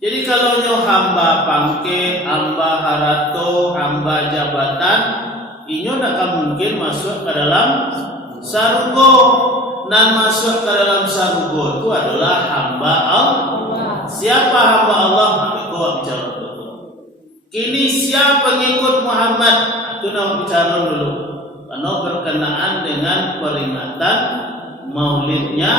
Jadi kalau nyo hamba pangke, hamba harato, hamba jabatan, inyo tak mungkin masuk ke dalam sarugo. Dan masuk ke dalam sarugo itu adalah hamba Allah. Siapa hamba Allah? Kau bicara dulu. Kini siapa pengikut Muhammad? Itu nak bicara dulu. Karena berkenaan dengan peringatan maulidnya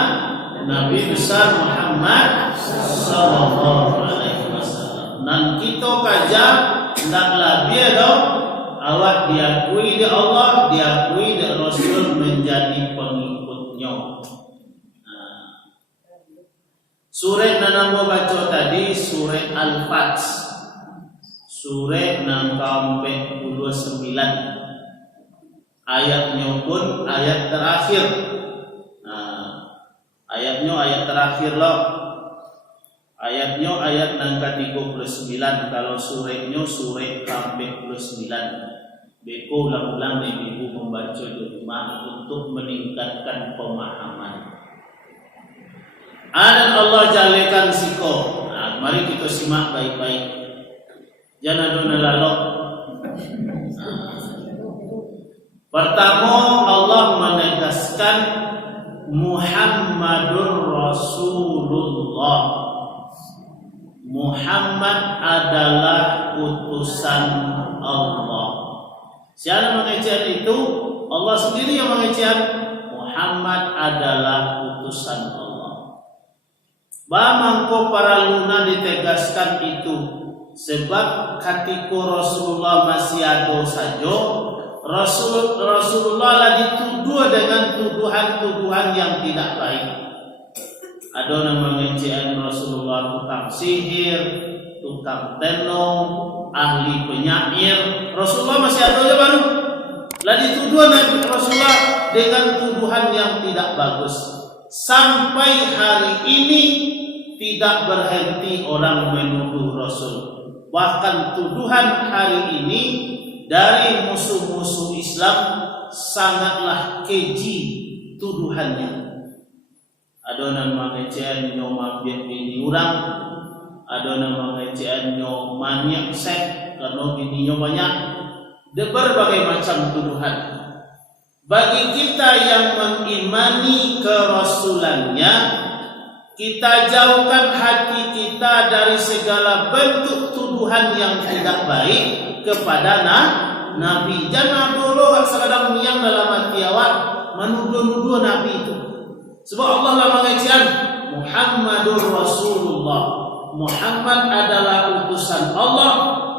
Nabi besar Muhammad sallallahu alaihi wasallam. Dan kita kaja ndak lebih dong. Awak diakui di Allah, diakui di Rasul menjadi pengikutnya. Surat yang namo baca tadi surat Al-Fath. Surat 69. Ayatnya pun ayat terakhir. Ayatnya ayat terakhir loh. Ayatnya ayat nangka 39. Kalau suratnya surat 49. Beko ulang-ulang ibu membaca di rumah untuk meningkatkan pemahaman. Dan Allah jalekan siko. Mari kita simak baik-baik. Jangan dona lalok. Pertama Allah menegaskan Muhammadur Rasulullah. Muhammad adalah utusan Allah. Siapa mengejek itu? Allah sendiri yang mengejek. Muhammad adalah utusan Allah. Bamangko para luna ditegaskan itu. Sebab ketika Rasulullah masih ada saja, Rasulullah lah dituduh dengan tuduhan-tuduhan yang tidak baik. Ada yang mengejek Rasulullah tukang sihir, tukang tenung, ahli penyair. Rasulullah masih ada aja baru. Lah dituduh Nabi Rasulullah dengan tuduhan yang tidak bagus. Sampai hari ini tidak berhenti orang menuduh Rasul. Bahkan tuduhan hari ini dari musuh-musuh Islam sangatlah keji tuduhannya. Ada yang mengejek nyoma bini orang, ada yang mengejek nyoma maniak sek karena bininya banyak. Berbagai macam tuduhan. Bagi kita yang mengimani kerasulannya, kita jauhkan hati kita dari segala bentuk tuduhan yang tidak baik kepada Nabi. Jangan dulu sekadar yang dalam hati awak menuduh-nuduh Nabi itu. Sebab Allah lah mengatakan Muhammadur Rasulullah. Muhammad adalah utusan Allah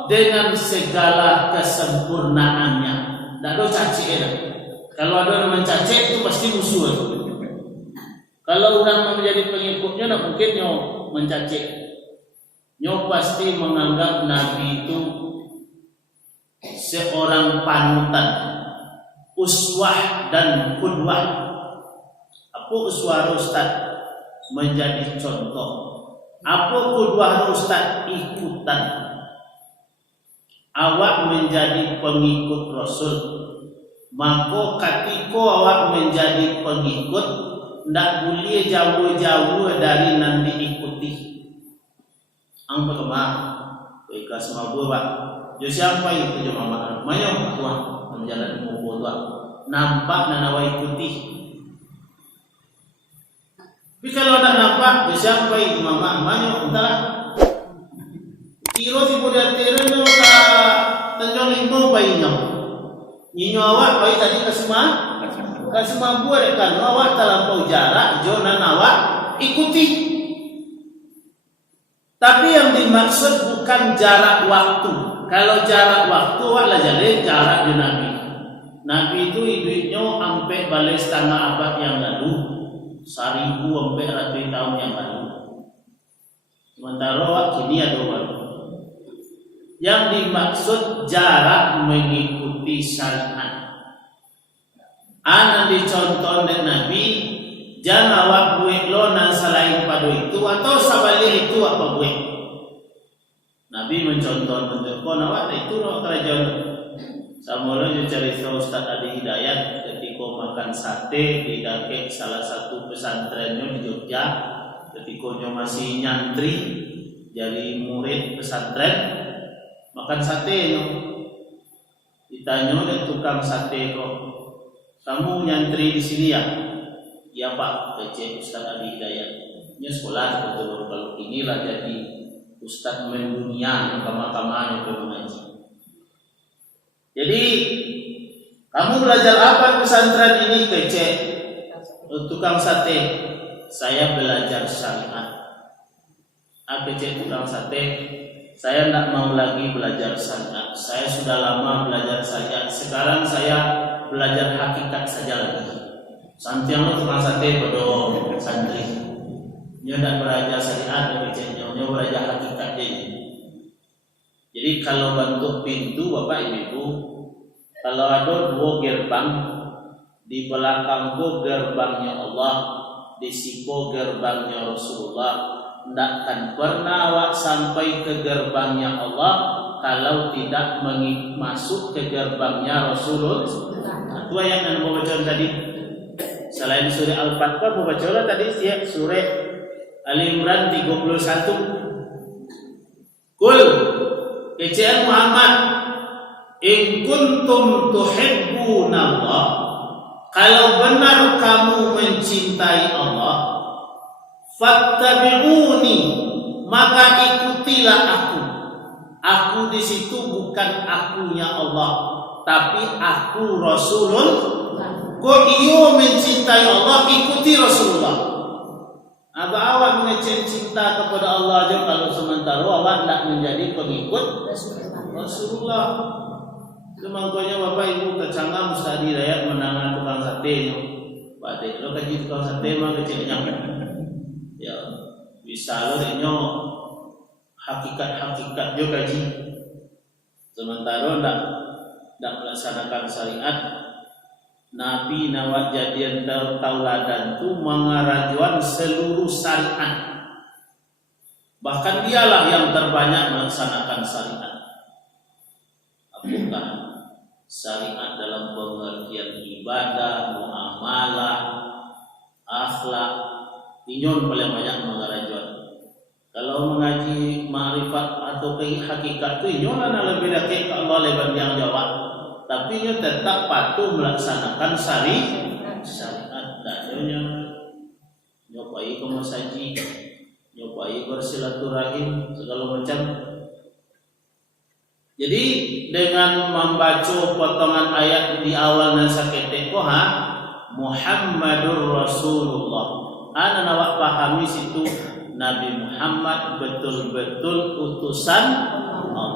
dengan segala kesempurnaannya. Tidak ada caci dah. Kalau ada yang mencaci itu pasti musuh. Kalau orang menjadi pengikutnya, tak mungkin nyo mencaci. Nyo pasti menganggap Nabi itu seorang panutan, uswah dan qudwah. Apa uswah Ustaz? Menjadi contoh. Apa qudwah Ustaz? Ikutan. Awak menjadi pengikut Rasul. Maka ketika awak menjadi pengikut, tidak boleh jauh-jauh dari nan diikuti. Ang pertama, ikhlas semua buat. Jadi siapa itu jemaah? Mayo tuan menjalan umur tuan. Nampak dan awak ikuti. Tapi kalau tak nampak, jadi siapa itu mama? Mayo entah. Kiro si budak tereno ka tenjong limo bayinya. Nyinyo awak bayi tadi ke semua buat kan awak terlampau jarak jona awak ikuti. Tapi yang dimaksud bukan jarak waktu. Kalau jarak waktu adalah jadi jarak di Nabi. Nabi itu hidupnya sampai balik setengah abad yang lalu, 1000 sampai ratus tahun yang lalu. Sementara waktu ini ada baru. Yang dimaksud jarak mengikuti syariat. Anak dicontoh oleh Nabi, jangan awak buat lo nan selain pada itu atau sabalik itu apa buat. Nabi mencontoh untuk kau awak itu lo kerajaan. Sama lo cerita Ustaz Adi Hidayat ketika makan sate di dekat salah satu pesantrennya di Jogja, ketika dia masih nyantri. jadi murid pesantren makan sate no. Ditanya oleh tukang sate kok, kamu nyantri di sini ya? Iya Pak, kece Ustaz Ali Hidayat. Ini sekolah betul kalau inilah jadi Ustaz mendunia kamar-kamarnya itu mengaji. Jadi kamu belajar apa di pesantren ini kece? Tukang sate. Saya belajar syariat. Kece tukang sate. Saya tidak mau lagi belajar syariat. Saya sudah lama belajar syariat. Sekarang saya belajar hakikat saja lagi. Santiang tukang sate pada santri. Dia tidak belajar syariat, dia belajar hakikat dia. Jadi kalau bentuk pintu Bapak Ibu, kalau ada 2 gerbang, di belakang gerbangnya Allah, di siku gerbangnya Rasulullah, tidak akan pernah awak sampai ke gerbangnya Allah kalau tidak masuk ke gerbangnya Rasulullah. Itu ayat yang mau baca tadi. Selain surah Al-Fatihah mau baca tadi surah Al-Imran 31. Qul kecil Muhammad, in kuntum tuhibbunallah, kalau benar kamu mencintai Allah, fattabi'uni, maka ikutilah aku. Aku di situ bukan akunya Allah, tapi aku Rasulullah. Kau iyo mencintai Allah, ikuti Rasulullah. Apa awak mencinta kepada Allah aja kalau sementara awak tidak menjadi pengikut Rasulullah. Makanya Bapak Ibu kecangga Ustaz Hidayat menangan tukang sate. Pak Dek, lo kaji tukang sate mah kecilnya. Ya, bisa lo denyo hakikat jo kaji. Sementara tidak melaksanakan syariat. Nabi nawat jadian tauladan tu mengarajuan seluruh syariat. Bahkan dialah yang terbanyak melaksanakan syariat. Apakah syariat dalam pengertian ibadah, muamalah, akhlak, inyon paling banyak mengarajuan. Kalau mengaji ma'rifat atau hakikat itu inyon lebih dekat ke Allah lebar yang jawab. Tapi dia tetap patuh melaksanakan syariat. Dadanya nyobai ke masaji, nyobai bersilaturahim segala macam. Jadi dengan membaca potongan ayat di awal nasakete koha Muhammadur Rasulullah, ana nawak pahami situ Nabi Muhammad betul-betul utusan Allah.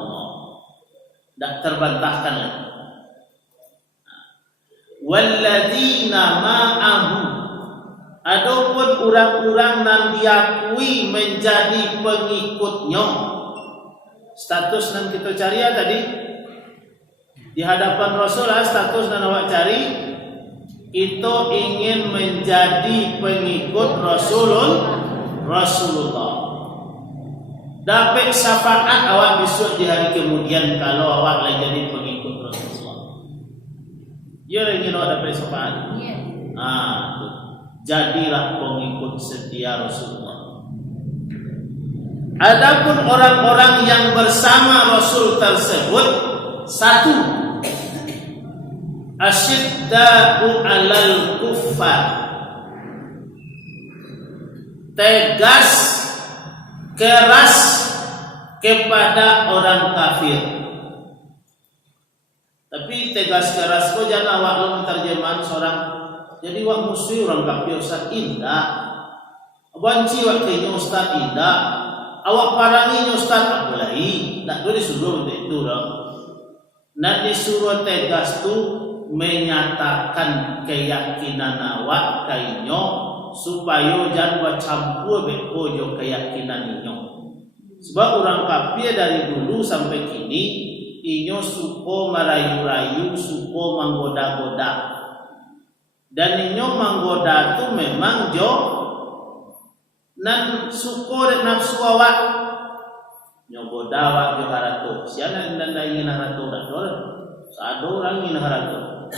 Tak terbantahkan lagi. Walladzina ma'ahu, adapun orang-orang yang diakui menjadi pengikutnya. Status yang kita cari ya tadi di hadapan Rasulullah, status yang awak cari kita ingin menjadi pengikut Rasulullah. Dapat syafaat awak besok di hari kemudian kalau awak lagi jadi pengikut Rasulullah. Ya ingin awak dapat syafaat. Jadilah pengikut setia Rasulullah. Adapun orang-orang yang bersama Rasul tersebut, satu, asyidda'u 'alal kuffar, tegas keras kepada orang kafir. Tapi tegas keras kok jangan awak lo terjemahan seorang jadi wak musuh orang kafir Ustaz indah. Banci wak kayaknya Ustaz indah. Awak parangi Ustaz apalagi tak boleh disuruh itu dong. Nak disuruh tegas tu menyatakan keyakinan awak kayaknya supaya jangan campur beko jo keyakinan inyo. Sebab orang kafir dari dulu sampai kini inyo suko merayu-rayu, suko menggoda-goda. Dan inyo menggoda tu memang jo nan suko dan nafsu awak nyogoda awak jo harato. Siapa yang ingin harato dan sado orang ingin harato.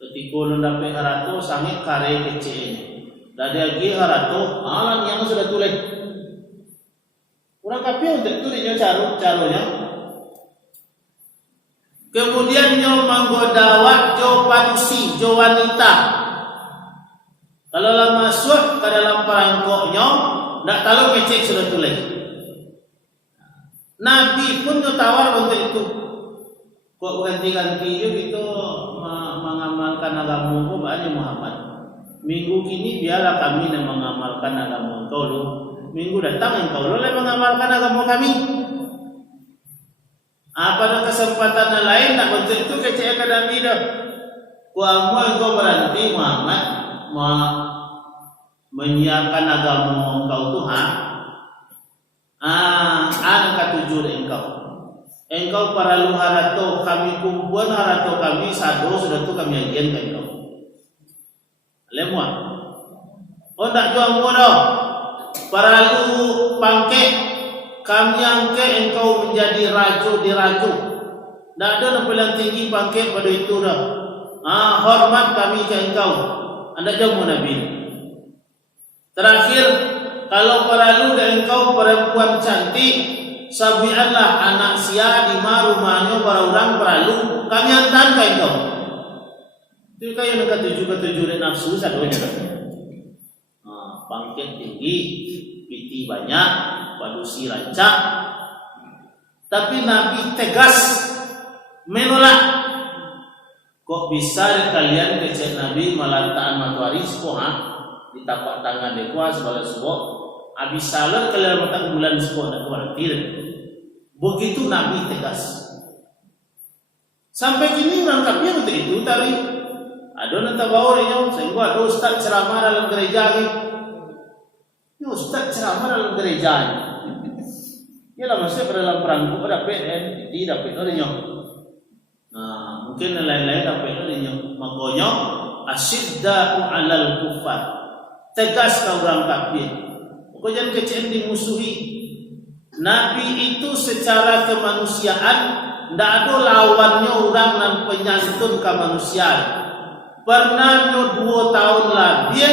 Ketika lu dapat harato sangat kare kecil. Dari lagi harato alam yang sudah tulis. Orang kafir untuk itu dia caranya. Kemudian nyo menggoda jo panusi, jo wanita. Kalau lah masuk ke dalam perangkoknya, ndak tahu ngecek sudah tulis. Nabi pun nyo tawar untuk itu. Kok ganti-ganti gitu mengamalkan agama kau banyak Muhammad. Minggu kini biarlah kami yang mengamalkan agama kau lu. Minggu datang engkau boleh mengamalkan agama kami. Pada kesempatan lain nak bentuk itu kecil akademi dah. Kuamu engkau berhenti Muhammad menyiarkan agama engkau Tuhan. Angka 7 engkau. Engkau para lu harato kami kumpulan harato kami sado sudah tu kami ajian ke engkau. Lemua. Oh tak jual bodoh. Para lu pangke kami angke engkau menjadi rajo di rajo. Tak ada yang paling tinggi pangke pada itu dah. Hormat kami ke engkau. Anda jamu Nabi. Terakhir, kalau para lu dan engkau perempuan cantik, sabianlah anak sia di rumahnya para orang peralu. Kami hantar ke engkau. Itu kayak yang ketujuh nafsu sadonya. Pangkat tinggi, piti banyak, padusi rancak. Tapi Nabi tegas menolak. Kok bisa kalian kecil Nabi malantaan matahari sekolah di tapak tangan dekwa sebagai sebuah abis salat kalian matang bulan sekolah dan khawatir. Begitu Nabi tegas. Sampai kini orang kafir untuk itu tadi. Ada nanti bawahnya, sehingga ada ustaz ceramah dalam gereja ni. Ustaz ceramah dalam gereja ni. Ia lah masuk dalam perangku dapat tidak dapat orangnya. Mungkin lain-lain dapat orangnya. Makanya asyidda'u 'alal kufar. Tegas kau orang kafir. Pokoknya kecil dimusuhi. Nabi itu secara kemanusiaan tidak ada lawannya orang dan penyantun kemanusiaan. Pernah 2 tahun lebih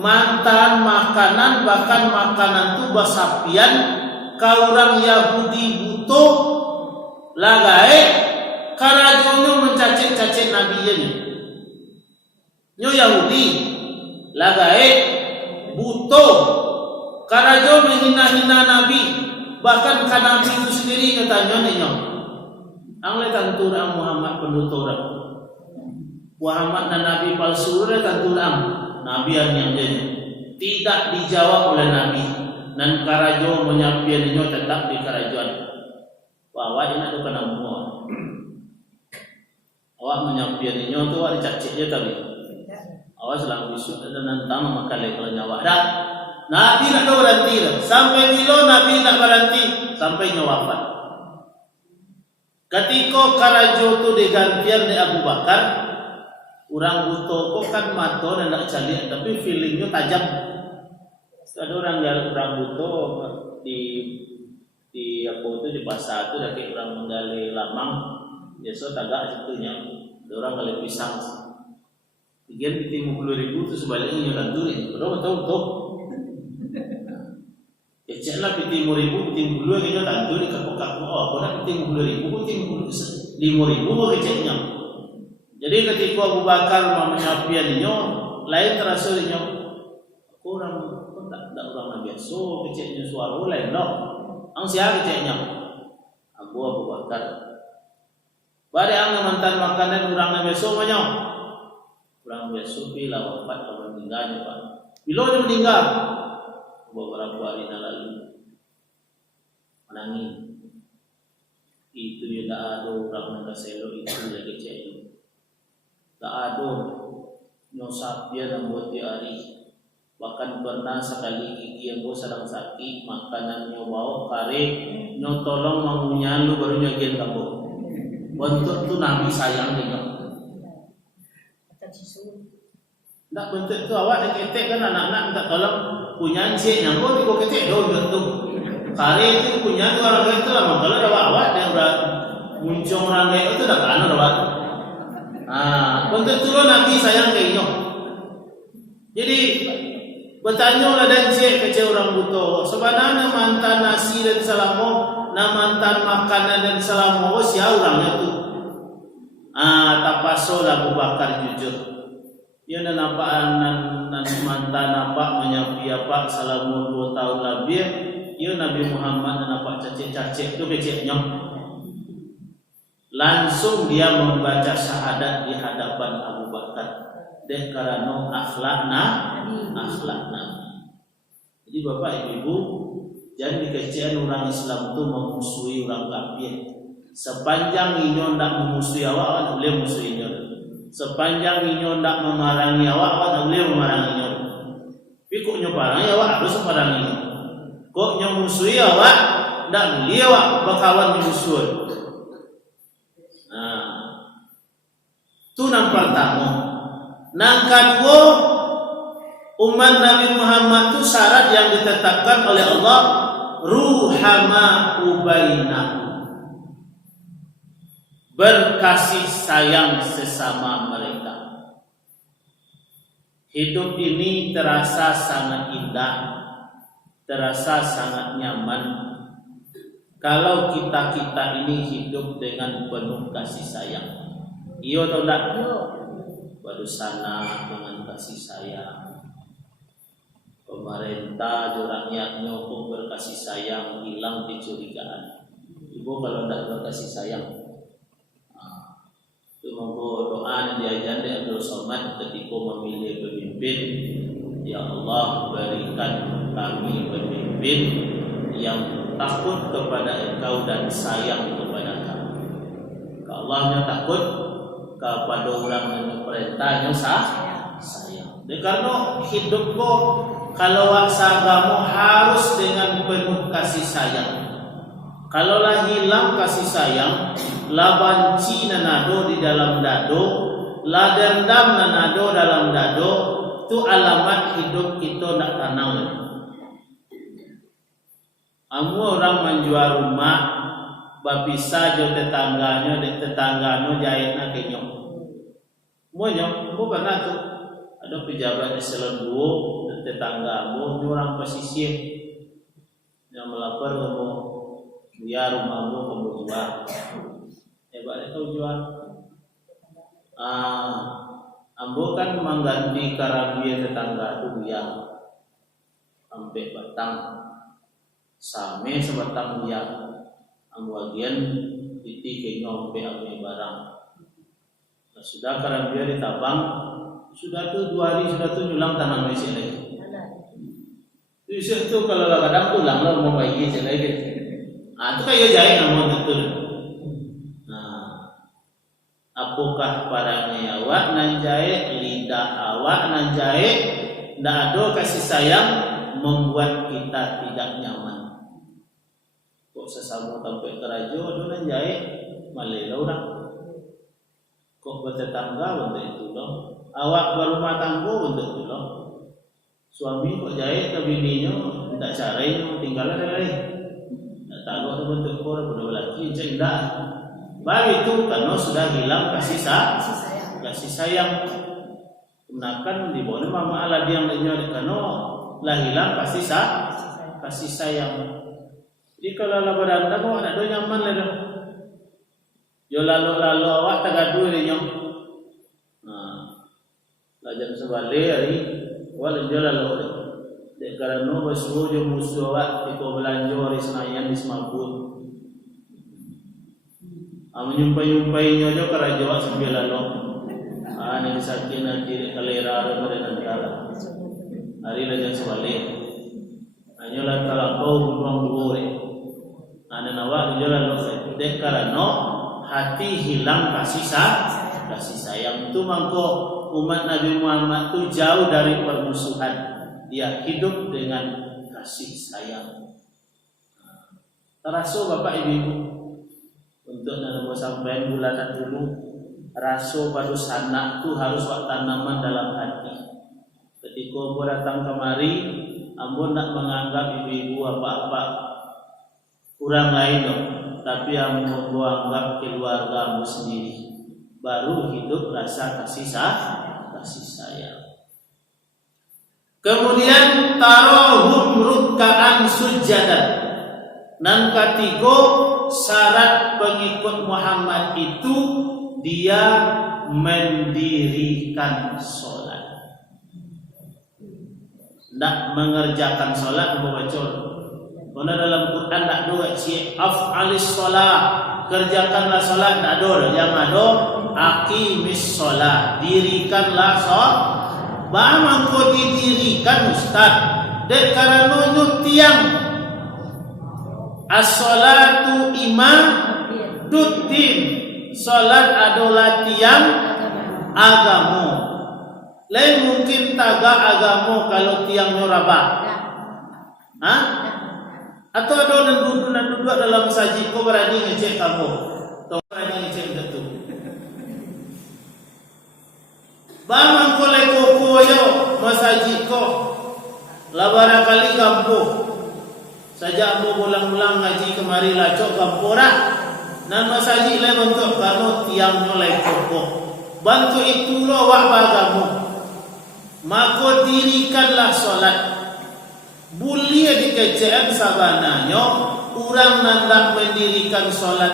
mantan makanan bahkan makanan itu basapian kau orang Yahudi butuh lagai karajono mencacik-cacik Nabi ini. Nyo Yahudi lagai butuh karajo menghina-hina Nabi bahkan kan Nabi itu sendiri katanya nyo. Ang letantur ang Muhammad penutur Muhammad dan Nabi palsu letantur ang Nabi yang jadi tidak dijawab oleh Nabi dan karajo menyapiannya tetap di karajuan. Wah, ini ada kena semua. Awak menyapiannya tu ada caciknya tadi. Awak selang besok dan nantang maka kalau nyawa dah. Nabi nak berhenti sampai bila Nabi nak berhenti sampai nyawafat. Ketika karajo tu digantian di Abu Bakar, orang buto kok kan mato dan nak cari tapi feelingnya tajam. Ada orang buto di apa itu di pasar itu dari orang menggali lamang, biasa tagak situnya. Ada orang gali pisang. Tiga 50.000 itu sebaliknya nyanturin. Betul. Kecillah 50.000, 50 kita tanturin kapok. Oh, orang 50.000, 5.000 kecilnya. Jadi ketika Abu Bakar menyapiannya, lain terasanya orang tak orang biasa kecilnya suara lain dok. Ang siapa kecilnya? Abu Bakar. Bari ang mantan makanan orang biasa banyak. Orang biasa bila wafat atau meninggalnya pak. Bila dia meninggal beberapa hari lalu menangis. Itu yang tak ada orang yang kaselo itu yang kecil. Tak ada nyosapia yang buat hari. Bahkan pernah sekali gigi yang gue sedang sakit, makanan bawa kare, tolong mengunyalu baru nyagian kamu. Bentuk tu Nabi sayang dengan. Tak bentuk tu awak nak ketek kan anak-anak minta tolong punya cik nyambo di kau ketek dong bentuk. Kare itu punya tu orang itu lah. Kalau awak dia berat muncung orang itu dah kan awak. Bentuk tu Nabi sayang kayaknya. Jadi Bertanyalah dan cek ke orang buto. Sebenarnya mantan nasi dan selamo, na mantan makanan dan selamo, siapa orangnya tu? Tapaso Abu Bakar jujur. Dia nampak nan mantan nampak menyapi apa selama 2 tahun lebih. Dia Nabi Muhammad nampak cacik-cacik tu keciknya. Langsung dia membaca syahadat di hadapan Abu Bakar. Deh karena akhlakna. Jadi bapak ibu, jangan dikecian orang Islam tu memusuhi orang kafir. Sepanjang inyo ndak memusuhi awak boleh musuhi inyo. Sepanjang inyo ndak memarangi awak boleh memarangi inyo. Tapi kok nyo parangi awak harus memarangi inyo. Kok nyo musuhi awak ndak boleh awak berkawan musuh. Tu nang pertama. Nang kedua, umat Nabi Muhammad itu syarat yang ditetapkan oleh Allah, ruhama ubainahum, berkasih sayang sesama mereka. Hidup ini terasa sangat indah, terasa sangat nyaman kalau kita ini hidup dengan penuh kasih sayang. Iya atau enggak? Baru sana dengan kasih sayang. Pemerintah juraknya nyokong berkasih sayang, hilang kecurigaan. Ibu kalau tidak berkasih sayang, itu monggo doa diajar di Abdul Somad ketika memilih pemimpin. Ya Allah, berikan kami pemimpin yang takut kepada Engkau dan sayang kepada kami. Kalau Allahnya takut kepada orang yang perintahnya sayang. Karena hidup kok kalau waksagamu harus dengan penuh kasih sayang. Kalaulah hilang kasih sayang, la banci nanado di dalam dado, la dendam nanado dalam dado, itu alamat hidup kita nak tenang. Amu orang menjual rumah, bapisa jo tetangganya jahit nak kenyong. Monya, bukan tu. Ada pejabat di Selon Duo, tetangga, orang pesisir yang melapor kamu, dia rumahmu kamu jual. Hebatnya kau jual. Ambo kan mengganti karabia tetangga tu yang sampai batang, same sebatang yang ambo bagian titik kenyong pe ambil barang. Sudah karena dia ditabang, sudah tu 2 hari sudah tu nyulang tanam mesin lagi. Itu kalau kadang pulang lah mau bagi mesin lagi. Itu kayak jahit nama betul. Apakah parangnya awak nan jahit, lidah awak nan jahit, ndak ada kasih sayang membuat kita tidak nyaman. Kok sesama sampai kerajo ada nan jahit, malah orang. Kok bertetangga untuk itu loh. Awak berumah tangga untuk itu loh. Suami kok jahit ke bininya, minta caranya tinggal ada lain. Tak tahu tu bentuk korang pada lelaki cendak. Baru itu karena sudah hilang kasih sayang. Gunakan di bawah mama Allah yang lainnya karena lah hilang kasih sayang. Jadi kalau lah beranda kok ada nyaman lah. Yo lalu awak tagadu ni nyong. Lajan sebalik hari wal jo lalu. Dek karena basuh jo musuh awak tiko belanja hari Senayan di Semaput. Menyumpai nyojo karajo awak sambil lalu. Ni sakit nanti kalera ada antara. Hari lajan sebalik. Anyola kalau kau buang dua. Ana nawak jo lalu dek karena hati hilang kasih sayang itu mangko umat Nabi Muhammad itu jauh dari permusuhan. Dia hidup dengan kasih sayang. Rasul bapak ibu untuk nanti sampai bulanan dulu rasul baru sanak itu harus wak tanaman dalam hati. Ketika aku datang kemari, ambo nak menganggap ibu-ibu apa-apa kurang lain dong. Tapi yang menganggap keluargamu sendiri, baru hidup rasa kasih sayang. Kemudian tarahum rukkaan sujadan. Dan ketiga syarat pengikut Muhammad itu dia mendirikan solat. Tidak mengerjakan solat membaca. Karena dalam Quran tak ada af'alis solat, kerjakanlah solat, tak ada. Yang ada aqimis solat, dirikanlah solat. Bagaimana kau didirikan Ustaz? Dek karena tiang as-salatu imaduddin. Salat adalah tiang agama. Lain mungkin taga agama kalau tiangnya rabah. Hah? Atau ada duduk dalam saji, kau berani ngecek kamu? Kau berani ngecek betul? Bagaimana kau leko koyo masaji kau? Labara kali kampung. Saja aku ulang-ulang ngaji kemari lacok kamporak. Nan masaji le bentuk kano tiang nolai koko. Bantu itu lo wak bagamu. Maka dirikanlah solat. Bulia di kecaan sabananya. Orang nandak mendirikan solat.